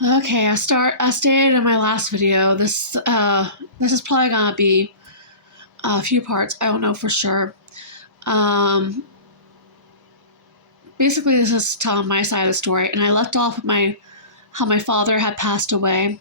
Okay, I stated in my last video. This is probably gonna be a few parts. I don't know for sure. Um, Basically, this is telling my side of the story, and I left off with my how my father had passed away.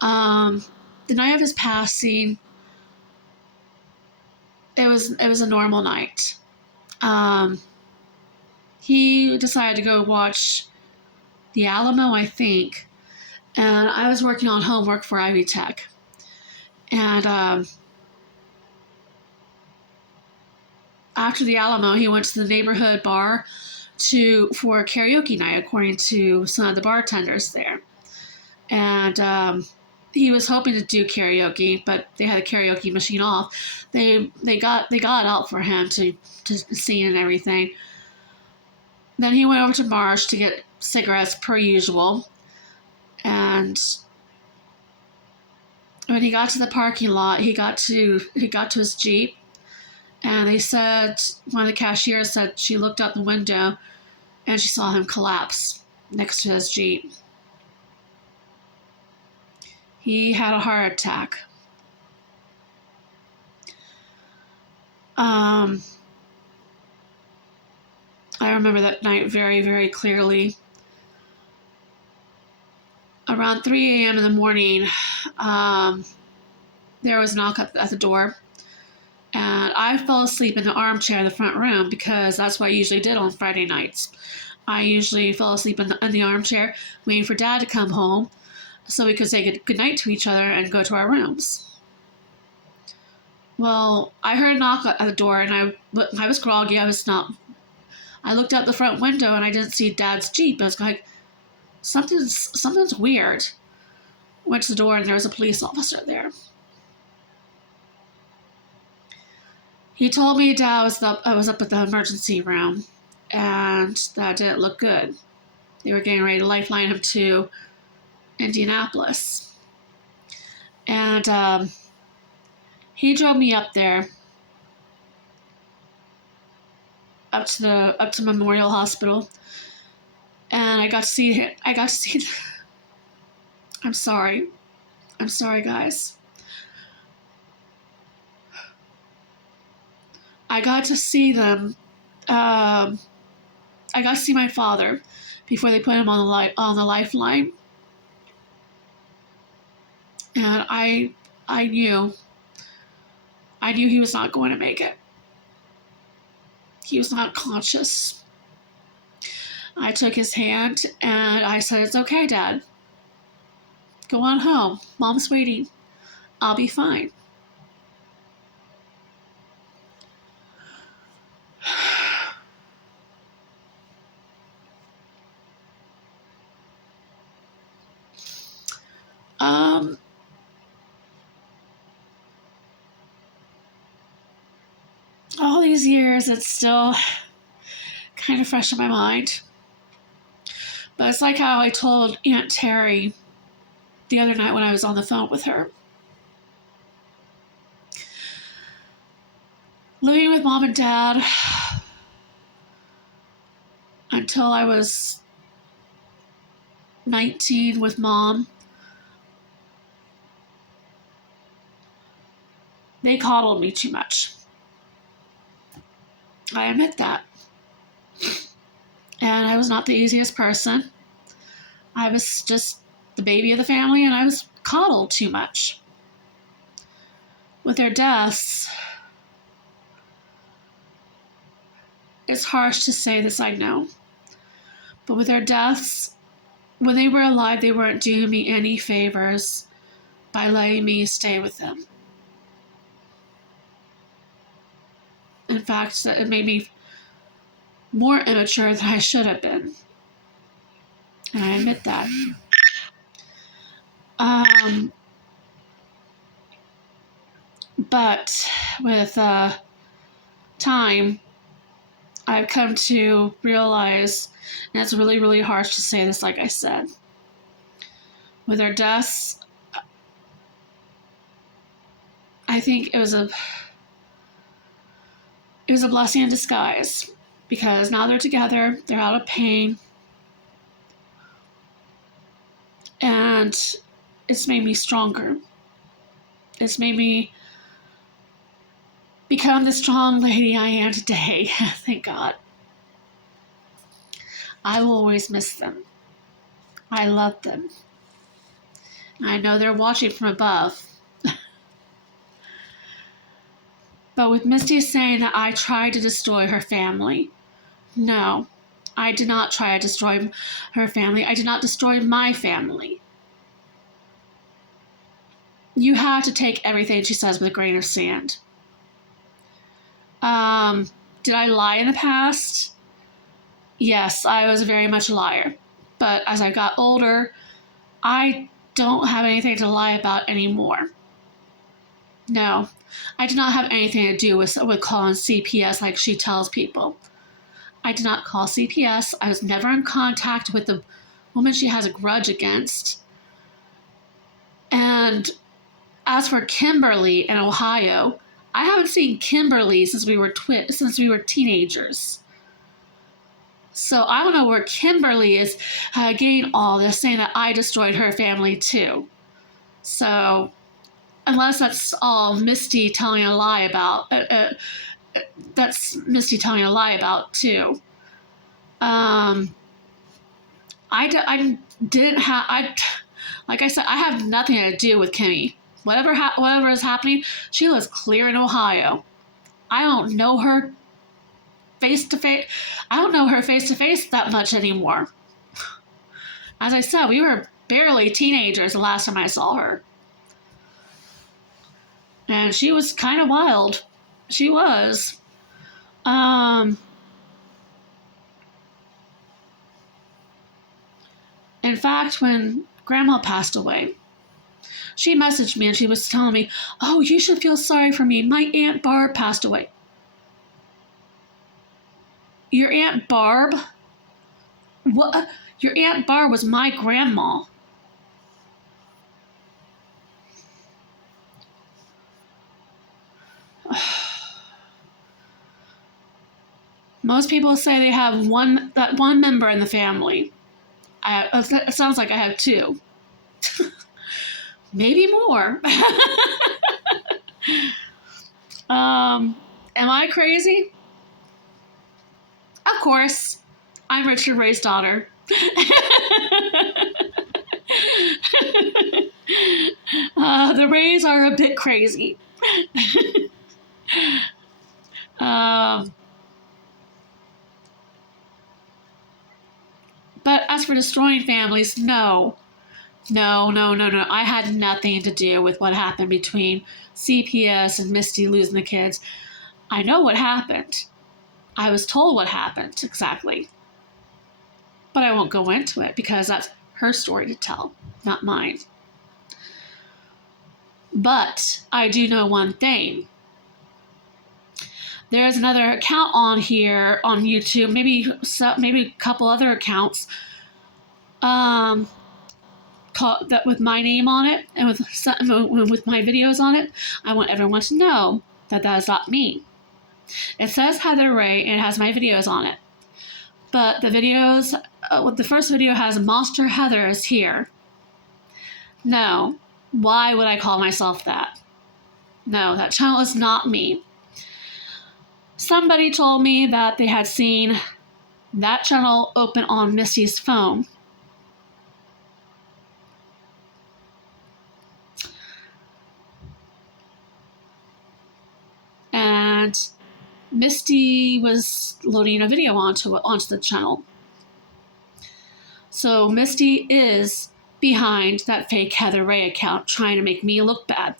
Um, the night of his passing, it was a normal night. Um, he decided to go watch the Alamo, I think, and I was working on homework for Ivy Tech, and after the Alamo, he went to the neighborhood bar for karaoke night, according to some of the bartenders there. And he was hoping to do karaoke, but they had a karaoke machine off. They got out for him to sing and everything. Then he went over to Marsh to get cigarettes per usual. And when he got to the parking lot, he got to his Jeep, and they said one of the cashiers said she looked out the window and she saw him collapse next to his Jeep. He had a heart attack. Um, I remember that night very, very clearly. Around 3 a.m. in the morning, um, there was a knock at the door, and I fell asleep in the armchair in the front room because that's what I usually did on Friday nights. I usually fell asleep in the armchair, waiting for Dad to come home so we could say good night to each other and go to our rooms. Well, I heard a knock at the door, and I was groggy. I was not. I looked out the front window and I didn't see Dad's Jeep. I was like, something's weird. Went to the door and there was a police officer there. He told me Dad was up at the emergency room, and that didn't look good. They were getting ready to lifeline him to Indianapolis, and he drove me up there, up to Memorial Hospital, and I got to see. I got to see. I'm sorry. I'm sorry, guys. I got to see them. Um, I got to see my father before they put him on the lifeline, and I knew he was not going to make it. He was not conscious. I took his hand and I said, "It's okay, Dad. Go on home. Mom's waiting. I'll be fine." Um, all these years, it's still kind of fresh in my mind. But it's like how I told Aunt Terry the other night when I was on the phone with her. Living with Mom and Dad until I was 19 with Mom, they coddled me too much. I admit that. And I was not the easiest person. I was just the baby of the family, and I was coddled too much. With their deaths, it's harsh to say this, I know, but with their deaths, when they were alive, they weren't doing me any favors by letting me stay with them. In fact, it made me more immature than I should have been. And I admit that. Um, but with time, I've come to realize, and it's really, really harsh to say this, like I said, with their deaths, I think it was a blessing in disguise, because now they're together, they're out of pain, And it's made me stronger. It's made me become the strong lady I am today. Thank God. I will always miss them. I love them. I know they're watching from above. But with Misty saying that I tried to destroy her family, no, I did not try to destroy her family. I did not destroy my family. You have to take everything she says with a grain of sand. Did I lie in the past? Yes, I was very much a liar. But as I got older, I don't have anything to lie about anymore. No, I did not have anything to do with calling CPS like she tells people. I did not call CPS. I was never in contact with the woman she has a grudge against. And as for Kimberly in Ohio, I haven't seen Kimberly since we were teenagers. So I don't know where Kimberly is getting all this, saying that I destroyed her family too. So unless that's all Misty telling a lie about, that's Misty telling a lie about too. I didn't have, like I said, I have nothing to do with Kimmy. Whatever is happening, she lives clear in Ohio. I don't know her face to face. I don't know her face to face that much anymore. As I said, we were barely teenagers the last time I saw her. And she was kind of wild. She was. In fact, when Grandma passed away, she messaged me and she was telling me, "Oh, you should feel sorry for me. My Aunt Barb passed away." Your Aunt Barb? What? Your Aunt Barb was my grandma. Most people say they have one member in the family. It sounds like I have two. Maybe more. Am I crazy? Of course. I'm Richard Ray's daughter. The Rays are a bit crazy. But as for destroying families, no. I had nothing to do with what happened between CPS and Misty losing the kids. I know what happened. I was told what happened exactly. But I won't go into it because that's her story to tell, not mine. But I do know one thing. There's another account on here on YouTube, maybe a couple other accounts, that with my name on it and with my videos on it. I want everyone to know that is not me. It says Heather Ray and it has my videos on it. But the videos, the first video has Monster Heather is here. No. Why would I call myself that? No, that channel is not me. Somebody told me that they had seen that channel open on Misty's phone. And Misty was loading a video onto the channel. So Misty is behind that fake Heather Ray account trying to make me look bad.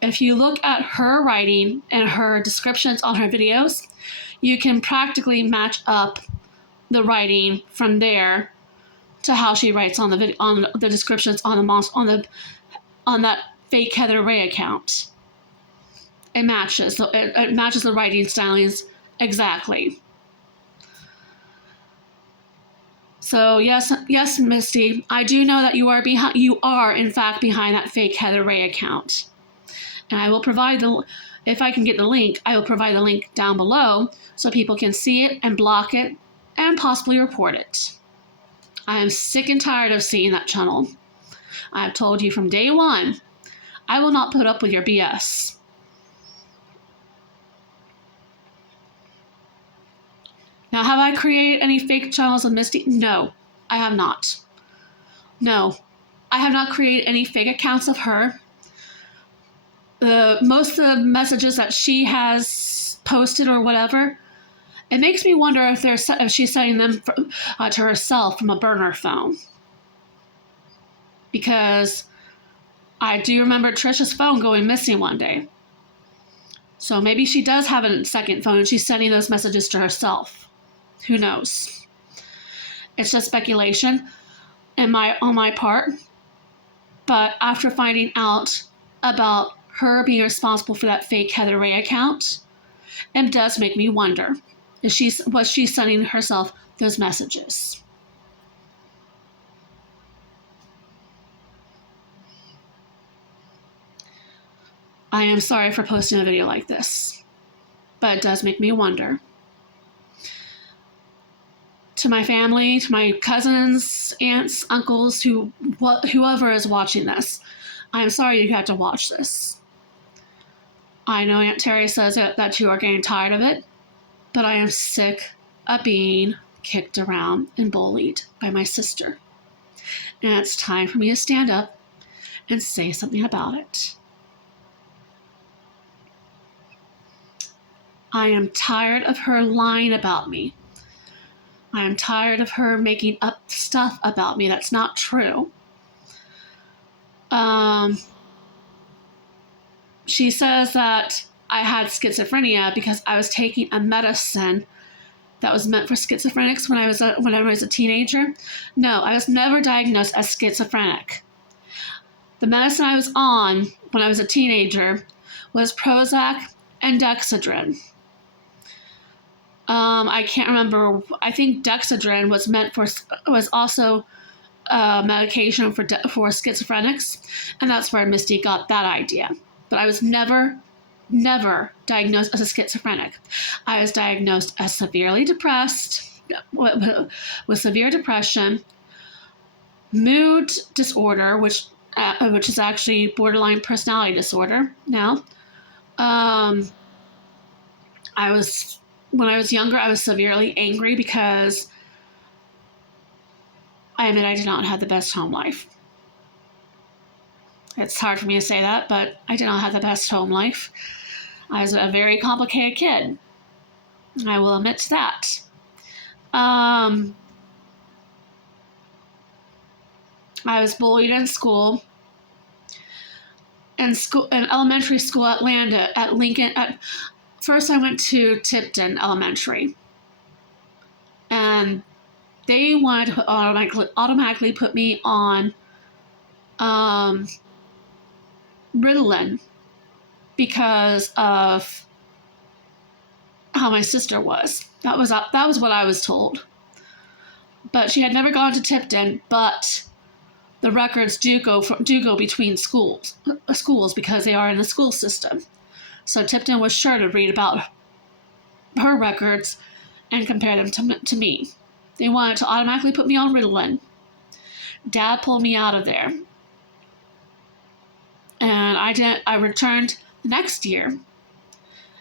If you look at her writing and her descriptions on her videos, you can practically match up the writing from there to how she writes on the descriptions on that fake Heather Ray account. It matches. It matches the writing stylings exactly. So yes, Misty, I do know that you are in fact behind that fake Heather Ray account. And I will provide if I can get the link, I will provide the link down below so people can see it and block it and possibly report it. I am sick and tired of seeing that channel. I've told you from day one, I will not put up with your BS. Now, have I created any fake channels of Misty? No, I have not. No, I have not created any fake accounts of her. Most of the messages that she has posted or whatever, it makes me wonder if she's sending them to herself from a burner phone. Because I do remember Trisha's phone going missing one day. So maybe she does have a second phone and she's sending those messages to herself. Who knows? It's just speculation on my part. But after finding out about her being responsible for that fake Heather Ray account, it does make me wonder, was she sending herself those messages? I am sorry for posting a video like this, but it does make me wonder. To my family, to my cousins, aunts, uncles, whoever is watching this, I'm sorry you had to watch this. I know Aunt Terry says that you are getting tired of it, but I am sick of being kicked around and bullied by my sister. And it's time for me to stand up and say something about it. I am tired of her lying about me. I am tired of her making up stuff about me that's not true. She says that I had schizophrenia because I was taking a medicine that was meant for schizophrenics when I was a teenager. No, I was never diagnosed as schizophrenic. The medicine I was on when I was a teenager was Prozac and Dexedrine. I can't remember. I think Dexedrine was also medication for schizophrenics, and that's where Misty got that idea. But I was never diagnosed as a schizophrenic. I was diagnosed as severely depressed, with severe depression, mood disorder, which is actually borderline personality disorder now. When I was younger, I was severely angry because I admit I did not have the best home life. It's hard for me to say that, but I did not have the best home life. I was a very complicated kid. I will admit to that. I was bullied in school. In elementary school at Lincoln. First, I went to Tipton Elementary, and they wanted to automatically put me on Ritalin because of how my sister was. That was what I was told. But she had never gone to Tipton, but the records do go between schools because they are in the school system. So Tipton was sure to read about her records and compare them to me. They wanted to automatically put me on Ritalin. Dad pulled me out of there. And I returned the next year.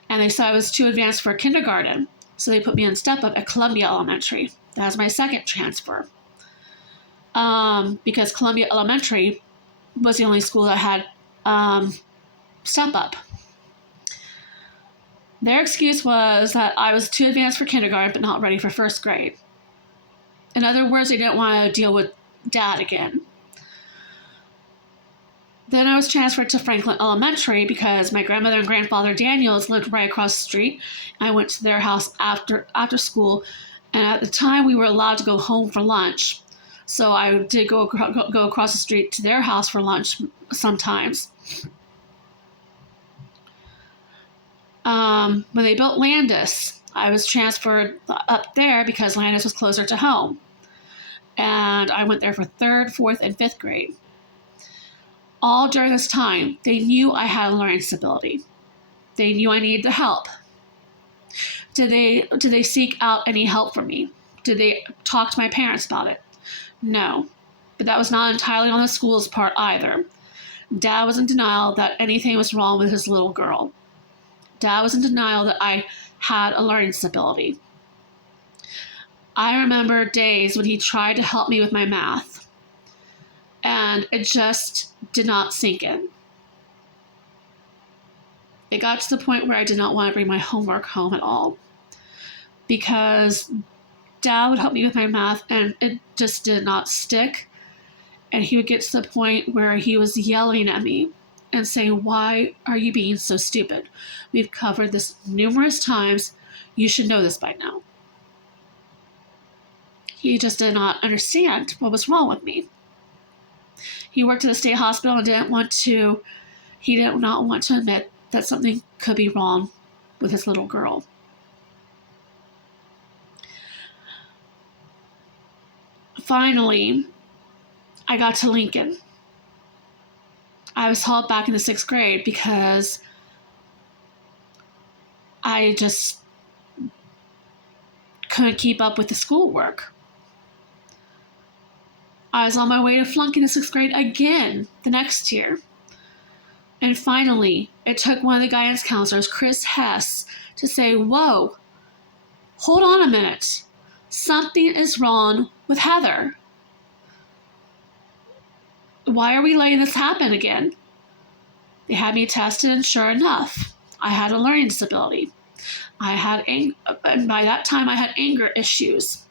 And they said I was too advanced for kindergarten. So they put me in step up at Columbia Elementary. That was my second transfer. Because Columbia Elementary was the only school that had step up. Their excuse was that I was too advanced for kindergarten but not ready for first grade. In other words, they didn't want to deal with Dad again. Then I was transferred to Franklin Elementary because my grandmother and grandfather Daniels lived right across the street. I went to their house after school, and at the time we were allowed to go home for lunch. So I did go across the street to their house for lunch sometimes. When they built Landis, I was transferred up there because Landis was closer to home. And I went there for 3rd, 4th, and 5th grade. All during this time, they knew I had a learning disability. They knew I needed the help. Did they seek out any help from me? Did they talk to my parents about it? No. But that was not entirely on the school's part either. Dad was in denial that anything was wrong with his little girl. Dad was in denial that I had a learning disability. I remember days when he tried to help me with my math, and it just did not sink in. It got to the point where I did not want to bring my homework home at all, because Dad would help me with my math and it just did not stick. And he would get to the point where he was yelling at me and saying, "Why are you being so stupid? We've covered this numerous times. You should know this by now." He just did not understand what was wrong with me. He worked at the state hospital and he did not want to admit that something could be wrong with his little girl. Finally, I got to Lincoln. I was hauled back in the 6th grade because I just couldn't keep up with the schoolwork. I was on my way to flunking the 6th grade again the next year. And finally, it took one of the guidance counselors, Chris Hess, to say, "Whoa, hold on a minute. Something is wrong with Heather. Why are we letting this happen again?" They had me tested, and sure enough, I had a learning disability. And by that time, I had anger issues.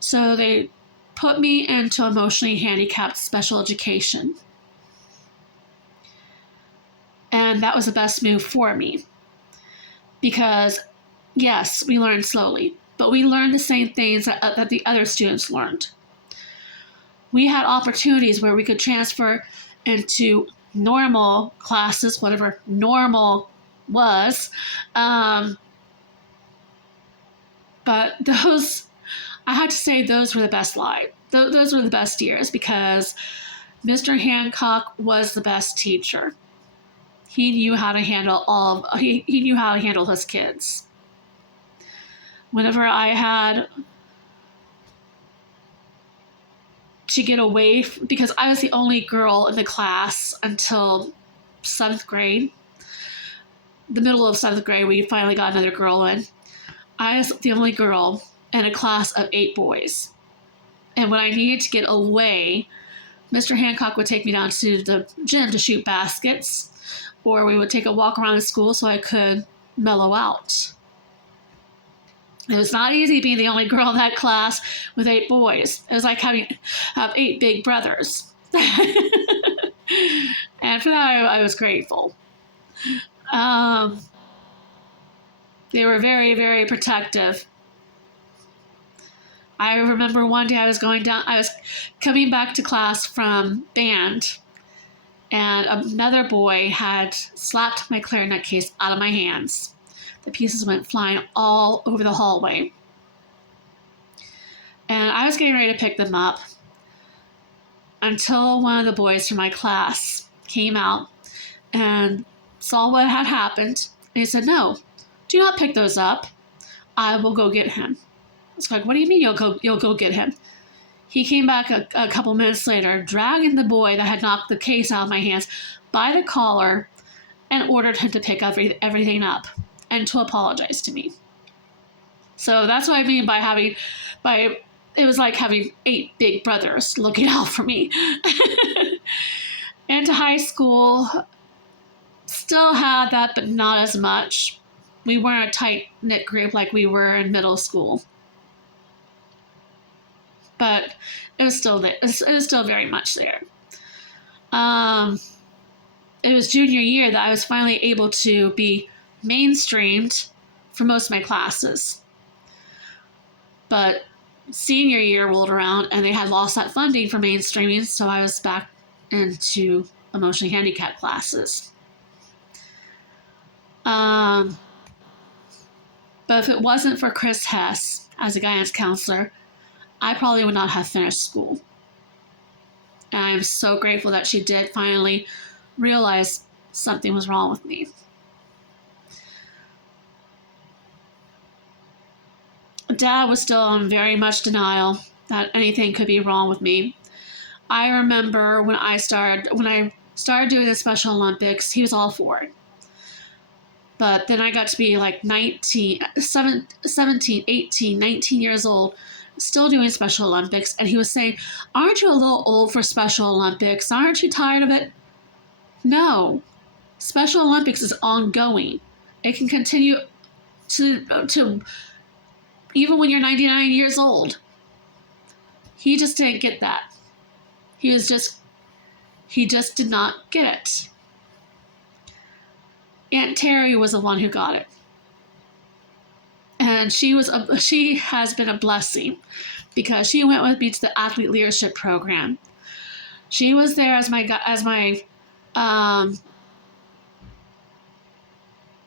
So they put me into emotionally handicapped special education. And that was the best move for me. Because, yes, we learned slowly, but we learned the same things that the other students learned. We had opportunities where we could transfer into normal classes, whatever normal was. But I had to say those were the best those were the best years, because Mr. Hancock was the best teacher. He knew how to handle he knew how to handle his kids. Whenever I had to get away, because I was the only girl in the class until 7th grade. The middle of 7th grade, we finally got another girl in. I was the only girl in a class of 8 boys. And when I needed to get away, Mr. Hancock would take me down to the gym to shoot baskets, or we would take a walk around the school so I could mellow out. It was not easy being the only girl in that class with 8 boys. It was like have 8 big brothers. And for that, I was grateful. They were very, very protective. I remember one day I was coming back to class from band, and another boy had slapped my clarinet case out of my hands. The pieces went flying all over the hallway. And I was getting ready to pick them up until one of the boys from my class came out and saw what had happened. And he said, "No, do not pick those up. I will go get him." I was like, "What do you mean you'll go get him?" He came back a couple minutes later, dragging the boy that had knocked the case out of my hands by the collar, and ordered him to pick everything up and to apologize to me. So that's what I mean it was like having 8 big brothers looking out for me. Into high school, still had that, but not as much. We weren't a tight-knit group like we were in middle school. But it was still there. It was still very much there. It was junior year that I was finally able to be mainstreamed for most of my classes. But senior year rolled around and they had lost that funding for mainstreaming, so I was back into emotionally handicapped classes. But if it wasn't for Chris Hess as a guidance counselor, I probably would not have finished school. And I am so grateful that she did finally realize something was wrong with me. Dad was still in very much denial that anything could be wrong with me. I remember when I started doing the Special Olympics, he was all for it. But then I got to be like 17, 18, 19 years old, still doing Special Olympics. And he was saying, aren't you a little old for Special Olympics? Aren't you tired of it? No. Special Olympics is ongoing. It can continue to even when you're 99 years old. He just didn't get that. He just did not get it. Aunt Terry was the one who got it. And she has been a blessing because she went with me to the athlete leadership program. She was there as my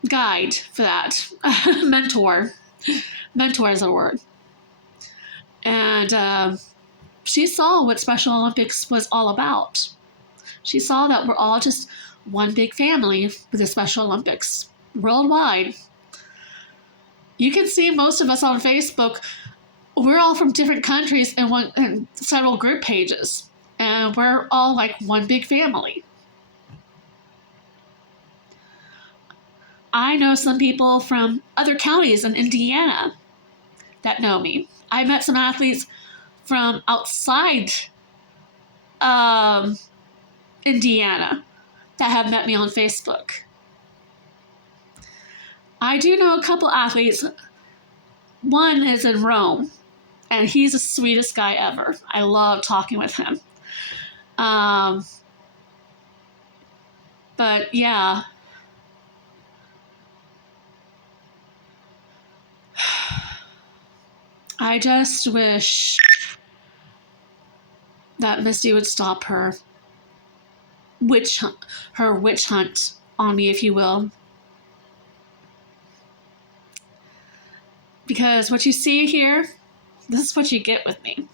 guide for that. Mentor is a word. And she saw what Special Olympics was all about. She saw that we're all just one big family with the Special Olympics worldwide. You can see most of us on Facebook. We're all from different countries and several group pages, and we're all like one big family. I know some people from other counties in Indiana that know me. I met some athletes from outside Indiana that have met me on Facebook. I do know a couple athletes. One is in Rome, and he's the sweetest guy ever. I love talking with him. But yeah. I just wish that Misty would stop her witch hunt on me, if you will. Because what you see here, this is what you get with me.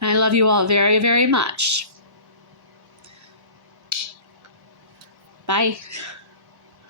And I love you all very, very much. Bye.